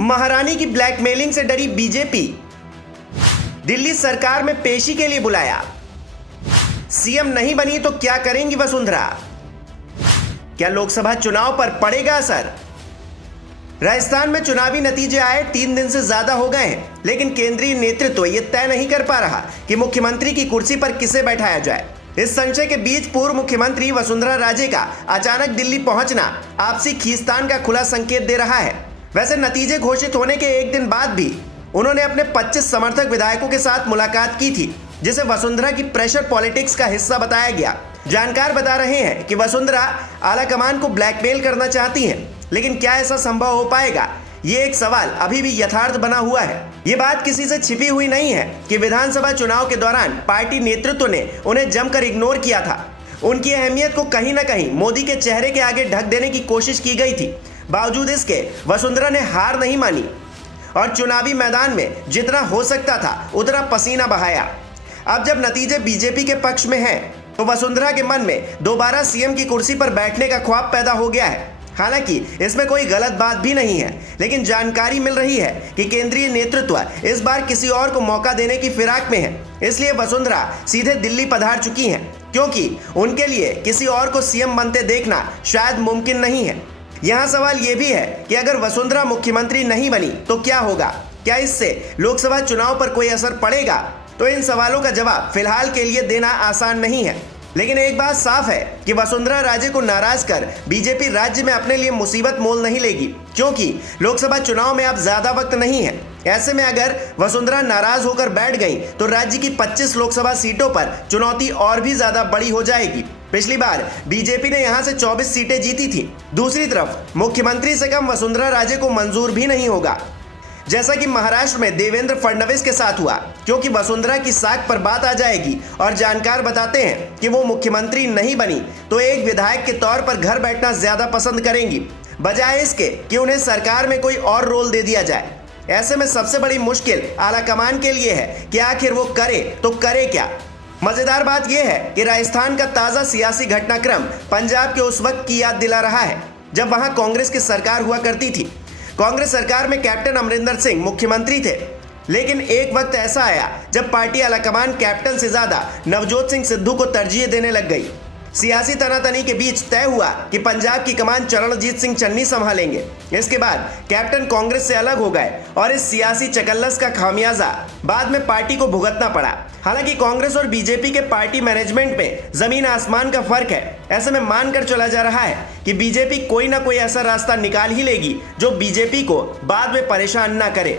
महारानी की ब्लैकमेलिंग से डरी बीजेपी, दिल्ली सरकार में पेशी के लिए बुलाया। सीएम नहीं बनी तो क्या करेंगी वसुंधरा, क्या लोकसभा चुनाव पर पड़ेगा असर। राजस्थान में चुनावी नतीजे आए 3 दिन से ज्यादा हो गए हैं, लेकिन केंद्रीय नेतृत्व ये तय नहीं कर पा रहा कि मुख्यमंत्री की कुर्सी पर किसे बैठाया जाए। इस संशय के बीच पूर्व मुख्यमंत्री वसुंधरा राजे का अचानक दिल्ली पहुंचना आपसी खींचतान का खुला संकेत दे रहा है। वैसे नतीजे घोषित होने के एक दिन बाद भी उन्होंने अपने 25 समर्थक विधायकों के साथ मुलाकात की थी, जिसे वसुंधरा की प्रेशर पॉलिटिक्स का हिस्सा बताया गया। जानकार बता रहे हैं कि वसुंधरा आलाकमान को ब्लैकमेल करना चाहती हैं, लेकिन क्या ऐसा संभव हो पाएगा, ये एक सवाल अभी भी यथार्थ बना हुआ है। ये बात किसी से छिपी हुई नहीं है कि विधानसभा चुनाव के दौरान पार्टी नेतृत्व ने उन्हें जमकर इग्नोर किया था। उनकी अहमियत को कहीं न कहीं मोदी के चेहरे के आगे ढक देने की कोशिश की गई थी। बावजूद इसके वसुंधरा ने हार नहीं मानी और चुनावी मैदान में जितना हो सकता था उतना पसीना बहाया। अब जब नतीजे बीजेपी के पक्ष में हैं, तो वसुंधरा के मन में दोबारा सीएम की कुर्सी पर बैठने का ख्वाब पैदा हो गया है। हालांकि इसमें कोई गलत बात भी नहीं है, लेकिन जानकारी मिल रही है कि केंद्रीय नेतृत्व इस बार किसी और को मौका देने की फिराक में है। इसलिए वसुंधरा सीधे दिल्ली पधार चुकी हैं, क्योंकि उनके लिए किसी और को सीएम बनते देखना शायद मुमकिन नहीं है। यहाँ सवाल ये भी है कि अगर वसुंधरा मुख्यमंत्री नहीं बनी तो क्या होगा, क्या इससे लोकसभा चुनाव पर कोई असर पड़ेगा। तो इन सवालों का जवाब फिलहाल के लिए देना आसान नहीं है, लेकिन एक बात साफ है कि वसुंधरा राजे को नाराज कर बीजेपी राज्य में अपने लिए मुसीबत मोल नहीं लेगी, क्योंकि लोकसभा चुनाव में अब ज्यादा वक्त नहीं है। ऐसे में अगर वसुंधरा नाराज होकर बैठ गई तो राज्य की 25 लोकसभा सीटों पर चुनौती और भी ज्यादा बड़ी हो जाएगी। पिछली बार बीजेपी ने यहां से 24 सीटें जीती थी। दूसरी तरफ मुख्यमंत्री से कम वसुंधरा राजे को मंजूर भी नहीं होगा, जैसा कि महाराष्ट्र में देवेंद्र फडणवीस के साथ हुआ, क्योंकि वसुंधरा की साख पर बात आ जाएगी। और जानकार बताते हैं कि वो मुख्यमंत्री नहीं बनी तो एक विधायक के तौर पर घर बैठना ज्यादा पसंद करेंगी, बजाय इसके कि उन्हें सरकार में कोई और रोल दे दिया जाए। ऐसे में सबसे बड़ी मुश्किल आलाकमान के लिए है कि आखिर वो करे तो करे क्या। मजेदार बात यह है कि राजस्थान का ताजा सियासी घटनाक्रम पंजाब के उस वक्त की याद दिला रहा है जब वहां कांग्रेस की सरकार हुआ करती थी। कांग्रेस सरकार में कैप्टन अमरिंदर सिंह मुख्यमंत्री थे, लेकिन एक वक्त ऐसा आया जब पार्टी आलाकमान कैप्टन से ज्यादा नवजोत सिंह सिद्धू को तरजीह देने लग गई। सियासी तनातनी के बीच तय हुआ कि पंजाब की कमान चरणजीत सिंह चन्नी संभालेंगे। इसके बाद कैप्टन कांग्रेस से अलग हो गए और इस सियासी चकल्लस का खामियाजा बाद में पार्टी को भुगतना पड़ा। हालांकि कांग्रेस और बीजेपी के पार्टी मैनेजमेंट में जमीन आसमान का फर्क है। ऐसे में मानकर चला जा रहा है कि बीजेपी कोई ना कोई ऐसा रास्ता निकाल ही लेगी जो बीजेपी को बाद में परेशान ना करे।